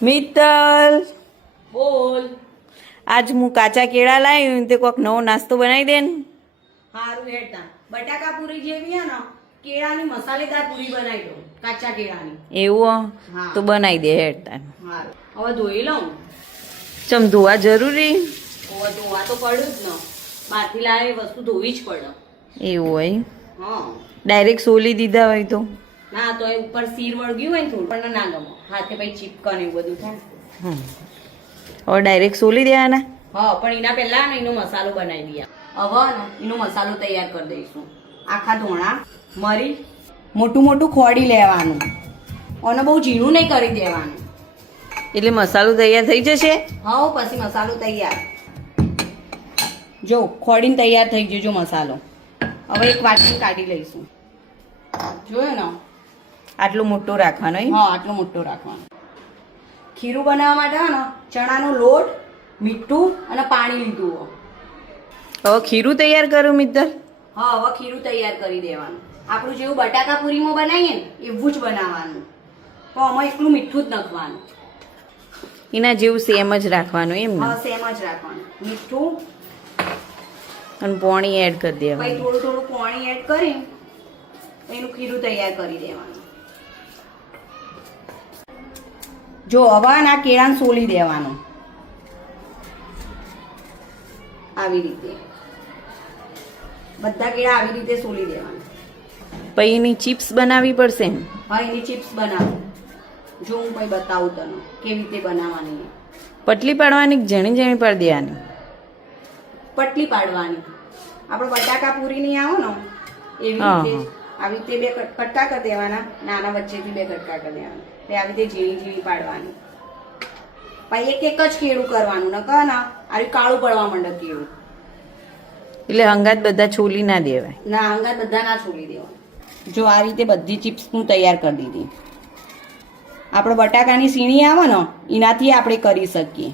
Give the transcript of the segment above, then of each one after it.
મિત્તલ, બોલ. આજ હું કાચા કેળા લાવી તે કોઈક નવો નાસ્તો બનાવી દે ને. હારું હેડતા બટાકા પૂરી જેવી હે ને કેળાની મસાલેદાર પૂરી બનાવી દો, કાચા કેળાની. એવું હા. તો બનાવી દે હેડતા. હારું હવે ધોઈ લઉં. ચમ ધોવા જરૂરી હવે ધોવા તો પડ્યું જ ને, બહારથી લાવે વસ્તુ ધોવી જ પડે. એવું હોય? હા ડાયરેક્ટ સોલી દીધા હોય તો? ના તો એ ઉપર સીર વળગ્યું હોય ને થોડું પણ ના ગમો, હાથે પછી ચીપકા ને એવું બધું થાય. હવે ડાયરેક્ટ સોલી દેવાના? હા પણ એના પહેલા ને એનો મસાલો બનાવી દઈએ. હવે ને એનો મસાલો તૈયાર કરી દઈશું. આખા ધોણા મરી મોટું મોટું ખોડી લેવાનું અને બહુ ઝીણું નહીં કરી દેવાનું. એટલે મસાલો તૈયાર થઈ જશે? હા પછી મસાલો તૈયાર. જો ખોડીને તૈયાર થઈ ગયો જો મસાલો. હવે એક વાટકી કાઢી લઈશું. જોયો ને? આટલું મોટું રાખવાનું એમ? હા આટલું મોટું રાખવાનું. ખીરું બનાવવા માટે હે ને ચણાનો લોટ, મીઠું અને પાણી લીધું હોય. હવે ખીરું તૈયાર કરું મિત્તલ? હા હવે ખીરું તૈયાર કરી દેવાનું. આપણું જેવું બટાકા પૂરીમાં બનાવીએ ને એવું જ બનાવવાનું, પણ આમાં એકલું મીઠું જ નાખવાનું. એના જેવું સેમ જ રાખવાનું એમ ને? હા સેમ જ રાખવાનું. મીઠું અને પાણી એડ કરી પછી દેવાનું. થોડું થોડું પાણી એડ કરી એનું ખીરું તૈયાર કરી દેવાનું. જો હવે આ કેળાને સોલી દેવાનું આવી રીતે. બધા કેળા આવી રીતે સોલી દેવાના. પછી એની ચિપ્સ બનાવવી પડશે ને? હા એની ચિપ્સ બનાવો. જો હું પછી બતાવું તને કેવી રીતે બનાવવાની. પટલી પાડવાની કે ઝીણી ઝીણી પાડી દેવાની? પટલી પાડવાની. આપણે બટાકા પૂરી નહીં આવો ને એવી હા, રીતે આવી રીતે બે કટકા કરી દેવાના, નાના વચ્ચેથી બે કટકા કરી દેવાના. પછી આવી રીતે ઝીણી ઝીણી પાડવાની. પછી એક એક જ કેળું કરવાનું ને કહે ના આવી કાળું પડવા માંડે કેળું. એટલે હંગાત બધા છોલી ના દેવાય? ના અંગાત બધા ના છોડી દેવાનું. જો આ રીતે બધી ચિપ્સ હું તૈયાર કરી દીધી. આપણે બટાકાની સીણી આવે ને એનાથી આપણે કરી શકીએ,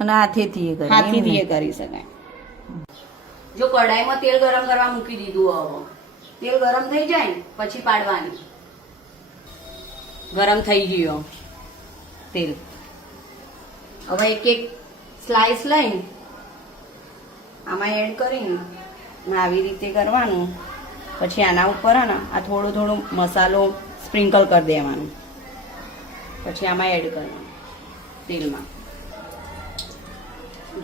અને હાથેથી એ કરે? હાથીથી એ કરી શકાય. જો કઢાઈમાં તેલ ગરમ કરવા મૂકી દીધું. હવે તેલ ગરમ થઈ જાય ને પછી પાડવાની. ગરમ થઈ ગયો તેલ. હવે એક એક સ્લાઈસ લઈને આમાં એડ કરીને આવી રીતે કરવાનું. પછી આના ઉપર હે ને આ થોડું થોડું મસાલો સ્પ્રિંકલ કરી દેવાનું. પછી આમાં એડ કરવાનું તેલમાં.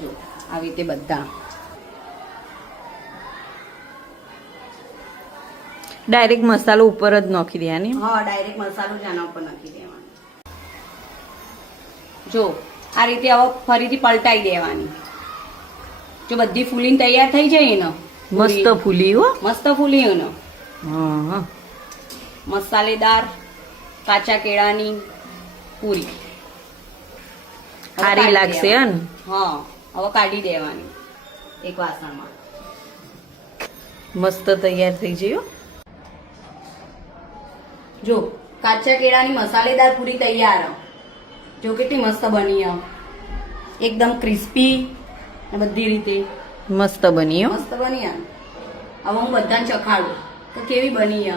જો આવી રીતે બધા. ડાયરેક્ટ મસાલો ઉપર જ નાખી દેવાની? હા ડાયરેક્ટ મસાલો જ આના ઉપર નાખી દેવાનો. જો આ રીતે હવે ફરીથી પલટાઈ દેવાની. જો બધી ફૂલીને તૈયાર થઈ જાય ને મસ્ત ફૂલી હો? મસ્ત ફૂલી ને હા. મસાલેદાર કાચા કેળાની પૂરી સારી લાગશે હે ને? હા હવે કાઢી દેવાની એક વાસણમાં. મસ્ત તૈયાર થઈ ગયો. જો કાચા કેળાની મસાલેદાર પૂરી તૈયાર. જો કેટલી મસ્ત બની હે. એકદમ ક્રિસ્પી ને બધી રીતે મસ્ત બની હો? મસ્ત બની હે. હવે હું બધાને ચખાડું તો કેવી બની હે.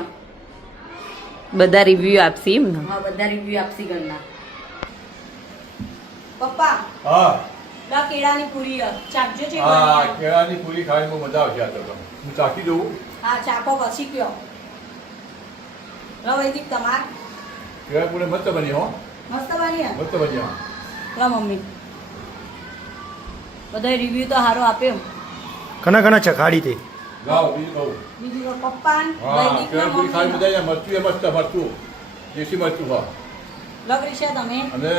બધા રિવ્યુ આપશે એમ ને? હા બધા રિવ્યુ આપસી ઘરના. પપ્પા હા લા કેળાની પૂરી હે. ચાખજો છે હા કેળાની પૂરી ખાવાની બહુ મજા આવશે. આ તો હું ચાખી દઉં. હા ચાખો પછી કયો. લો વૈદિક તમાર કેળા પૂરી મસ્ત બની હો. મસ્ત બની હે. મસ્ત બની હા. લો મમ્મી બધા રિવ્યુ તો સારો આપ્યો. ઘણા ઘણા ચખાડી તે લાવ બીજું કહું. બીજું તો પપ્પા હા વૈદિક કેળા પૂરી ખાવાની મજા આવે. મરચું એ મસ્ત મરચું દેશી મરચું હા. લગરીશા તમે અને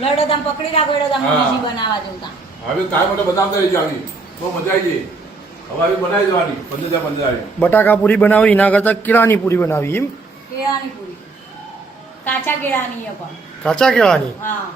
લડો તમે પકડી રાખો એડો તમે હા. બીજી બનાવવા જતા. આવી કાંઈ માટે બનાવતા રહીશું. આવી બહુ મજા આવી ગઈ. હવે આવી બનાવી દેવાની 15 આવી. બટાકા પૂરી બનાવી એના કરતા કેળાની પૂરી બનાવી એમ? કેળાની પૂરી કાચા કેળાની હે પણ. કાચા કેળાની? હા